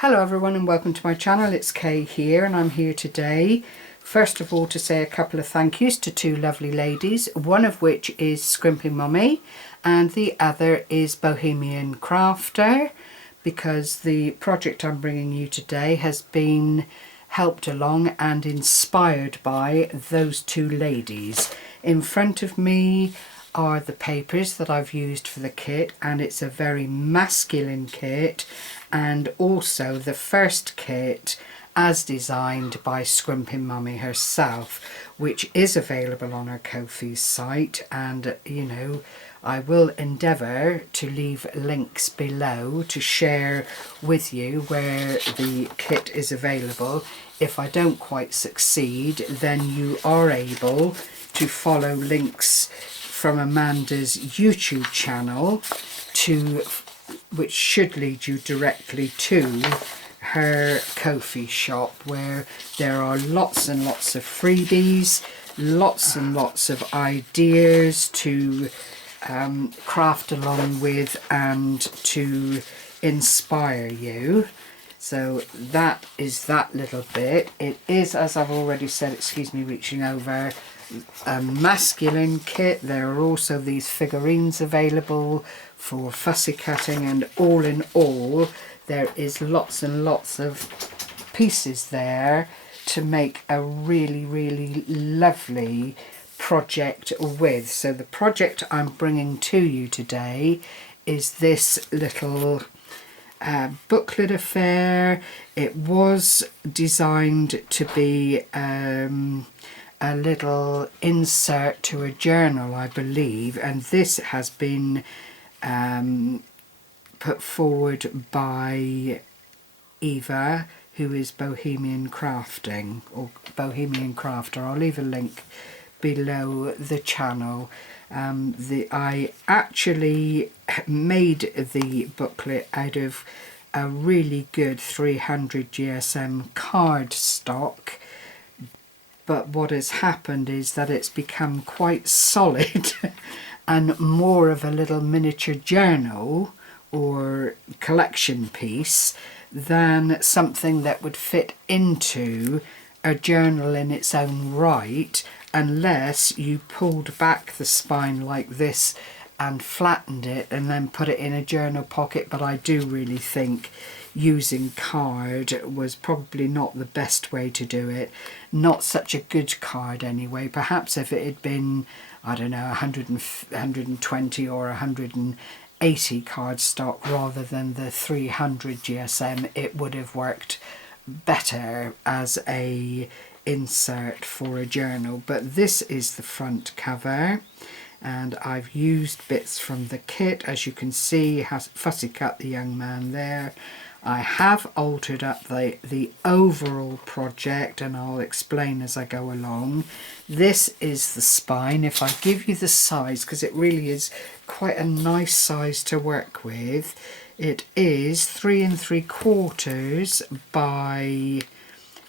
Hello everyone and welcome to my channel. It's Kay here and I'm here today first of all to say a couple of thank yous to two lovely ladies, one of which is Scrimpingmommy and the other is Bohemian Crafter, because the project I'm bringing you today has been helped along and inspired by those two ladies. In front of me are the papers that I've used for the kit, and it's a very masculine kit, and also the first kit as designed by Scrimpingmommy herself, which is available on her Ko-fi site, and you know, I will endeavour to leave links below to share with you where the kit is available. If I don't quite succeed, then you are able to follow links from Amanda's YouTube channel which should lead you directly to her Ko-fi shop, where there are lots and lots of freebies, lots and lots of ideas to craft along with and to inspire you. So that is that little bit. It is, as I've already said, excuse me reaching over, a masculine kit. There are also these figurines available for fussy cutting, and all in all there is lots and lots of pieces there to make a really lovely project with. So the project I'm bringing to you today is this little booklet affair. It was designed to be a little insert to a journal, I believe, and this has been put forward by Eva, who is Bohemian Crafting, or Bohemian Crafter. I'll leave a link below the channel. I actually made the booklet out of a really good 300 GSM card stock, but what has happened is that it's become quite solid and more of a little miniature journal or collection piece than something that would fit into a journal in its own right, unless you pulled back the spine like this and flattened it and then put it in a journal pocket. But I do really think using card was probably not the best way to do it. Not such a good card anyway. Perhaps if it had been, I don't know, 120 or 180 cardstock rather than the 300 GSM, it would have worked better as a insert for a journal. But this is the front cover, and I've used bits from the kit. As you can see, has fussy cut the young man there. I have altered up the overall project, and I'll explain as I go along. This is the spine. If I give you the size, because it really is quite a nice size to work with, it is 3 3/4 by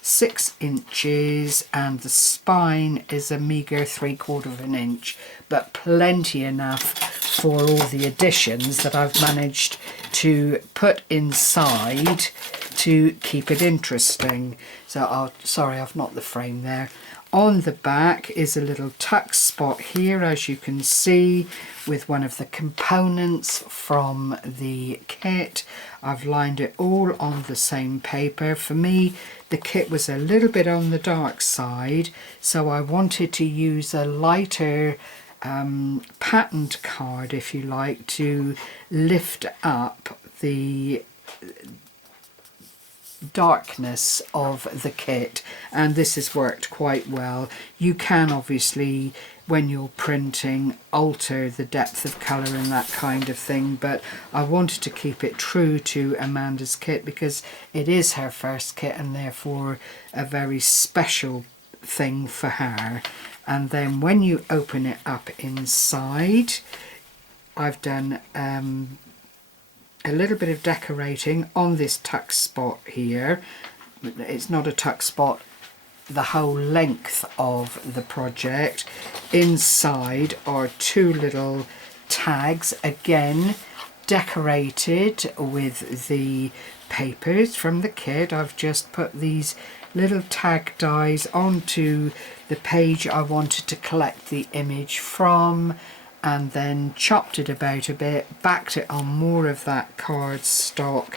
6 inches, and the spine is a meagre 3/4 of an inch, but plenty enough for all the additions that I've managed to put inside to keep it interesting. So sorry, I've knocked the frame there. On the back is a little tuck spot here, as you can see, with one of the components from the kit. I've lined it all on the same paper. For me, the kit was a little bit on the dark side, so I wanted to use a lighter patterned card, if you like, to lift up the darkness of the kit, and this has worked quite well. You can obviously, when you're printing, alter the depth of colour and that kind of thing, but I wanted to keep it true to Amanda's kit because it is her first kit and therefore a very special thing for her. And then when you open it up inside, I've done a little bit of decorating on this tuck spot here. It's not a tuck spot the whole length of the project. Inside are two little tags, again decorated with the papers from the kit. I've just put these little tag dies onto the page I wanted to collect the image from, and then chopped it about a bit, backed it on more of that cardstock,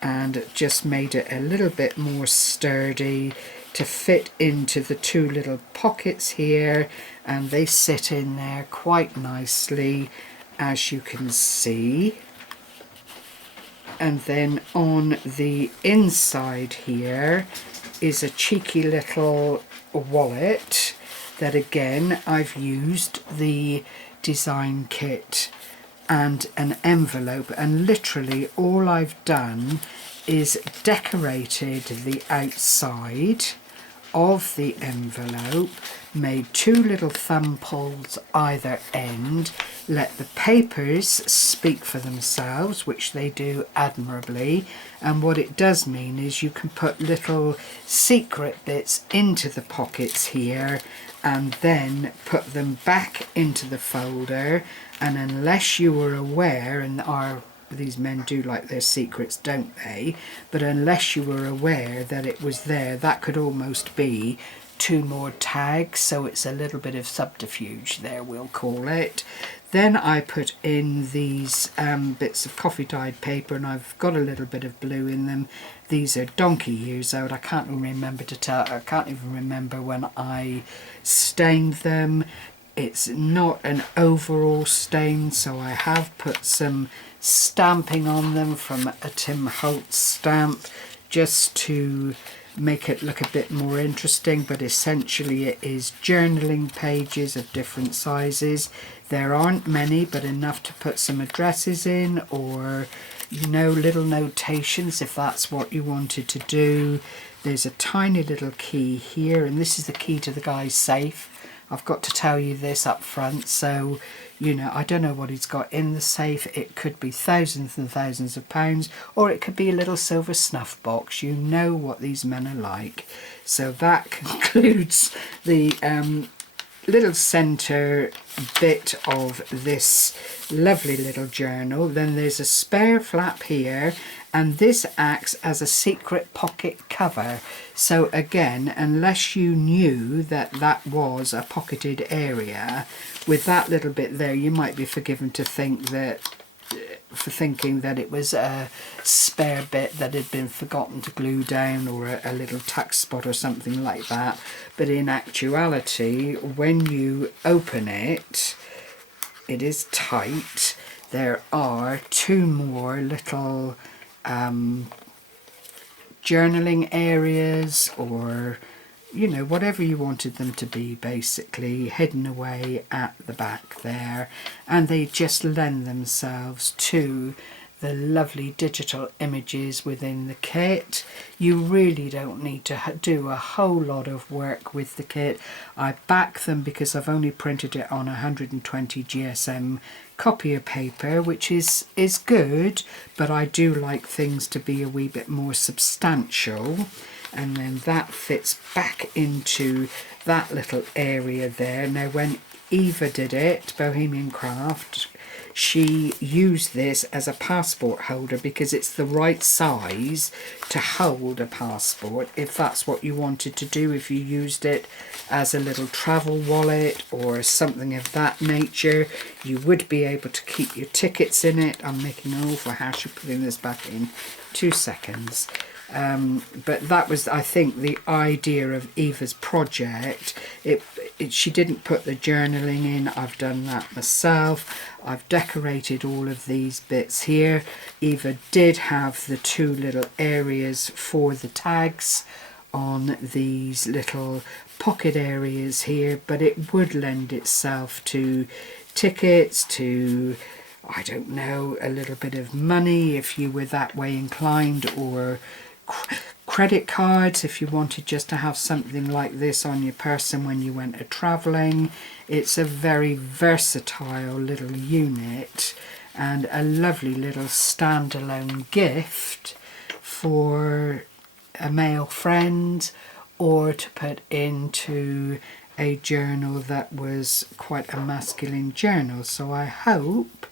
and just made it a little bit more sturdy to fit into the two little pockets here, and they sit in there quite nicely, as you can see. And then on the inside here is a cheeky little wallet that, again, I've used the design kit and an envelope, and literally all I've done is decorated the outside of the envelope, made two little thumb pulls either end, let the papers speak for themselves, which they do admirably. And what it does mean is you can put little secret bits into the pockets here and then put them back into the folder, and unless you were aware, and these men do like their secrets, don't they? But unless you were aware that it was there, that could almost be two more tags, so it's a little bit of subterfuge there, we'll call it. Then I put in these bits of coffee dyed paper, and I've got a little bit of blue in them. These are donkey years out. I can't even remember when I stained them. It's not an overall stain, so I have put some stamping on them from a Tim Holtz stamp just to make it look a bit more interesting, but essentially it is journaling pages of different sizes. There aren't many, but enough to put some addresses in, or little notations if that's what you wanted to do. There's a tiny little key here, and this is the key to the guy's safe. I've got to tell you this up front, so I don't know what he's got in the safe. It could be thousands and thousands of pounds, or it could be a little silver snuff box. You know what these men are like. So that concludes the little centre bit of this lovely little journal. Then there's a spare flap here, and this acts as a secret pocket cover. So again, unless you knew that that was a pocketed area, with that little bit there, you might be forgiven to think that for thinking that it was a spare bit that had been forgotten to glue down, or a little tack spot or something like that. But in actuality, when you open it, it is tight. There are two more little journaling areas, or whatever you wanted them to be, basically hidden away at the back there, and they just lend themselves to the lovely digital images within the kit. You really don't need to do a whole lot of work with the kit. I back them because I've only printed it on 120 GSM copier paper, which is good, but I do like things to be a wee bit more substantial. And then that fits back into that little area there. Now, when Eva did it, Bohemian Craft, she used this as a passport holder because it's the right size to hold a passport, if that's what you wanted to do. If you used it as a little travel wallet or something of that nature, you would be able to keep your tickets in it. I'm making an awful hash of putting this back in. 2 seconds. But that was, I think, the idea of Eva's project. She didn't put the journaling in. I've done that myself. I've decorated all of these bits here. Eva did have the two little areas for the tags on these little pocket areas here, but it would lend itself to tickets, to, I don't know, a little bit of money if you were that way inclined, or credit cards if you wanted just to have something like this on your person when you went travelling. It's a very versatile little unit and a lovely little standalone gift for a male friend, or to put into a journal that was quite a masculine journal. So I hope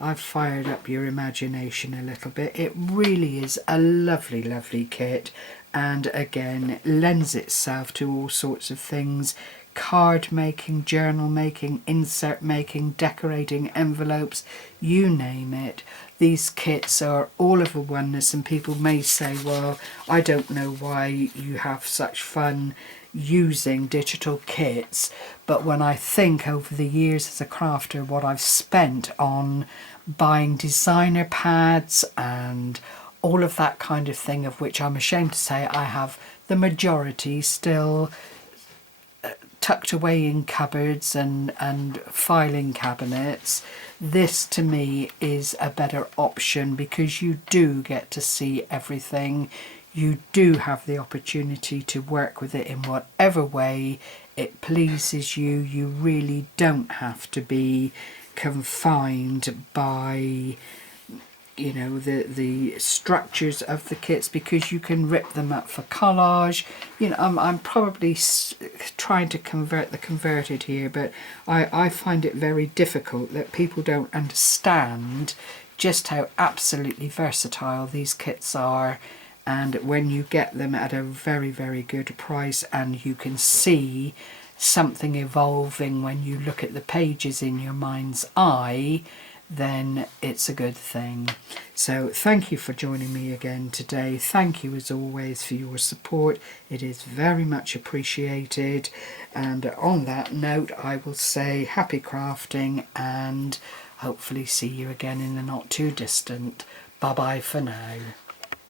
I've fired up your imagination a little bit. It really is a lovely, lovely kit, and again lends itself to all sorts of things: card making, journal making, insert making, decorating envelopes, you name it. These kits are all of a oneness, and people may say, well, I don't know why you have such fun using digital kits, but when I think over the years as a crafter what I've spent on buying designer pads and all of that kind of thing, of which I'm ashamed to say I have the majority still tucked away in cupboards and filing cabinets, this to me is a better option, because you do get to see everything. You do have the opportunity to work with it in whatever way it pleases you. You really don't have to be confined by, you know, the structures of the kits, because you can rip them up for collage. You know, I'm probably trying to convert the converted here, but I find it very difficult that people don't understand just how absolutely versatile these kits are. And when you get them at a very, very good price, and you can see something evolving when you look at the pages in your mind's eye, then it's a good thing. So thank you for joining me again today. Thank you as always for your support. It is very much appreciated. And on that note, I will say happy crafting, and hopefully see you again in the not too distant. Bye bye for now.